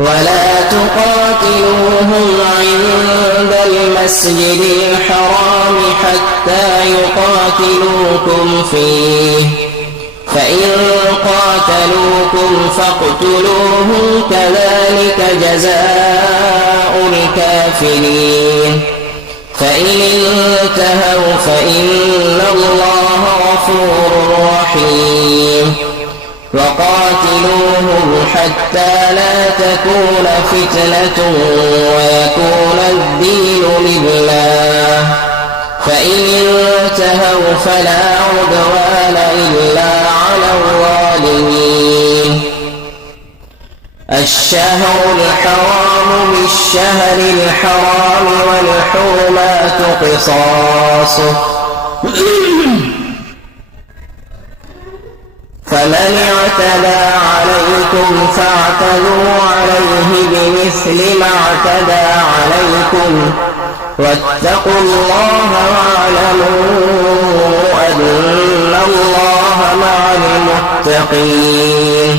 ولا تقاتلوهم عند المسجد الحرام حتى يقاتلوكم فيه، فإن قاتلوكم فاقتلوهم كذلك جزاء الكافرين. فإن انتهوا فإن الله غفور رحيم. وقاتلوهم حتى لا تكون فتنة ويكون الدين لله، فإن انتهوا فلا عدوان إلا على الظالمين. الشهر الحرام بالشهر الحرام والحرمات قصاص، فمن اعتدى عليكم فاعتدوا عليه بمثل ما اعتدى عليكم، واتقوا الله واعلموا أن الله مع المتقين.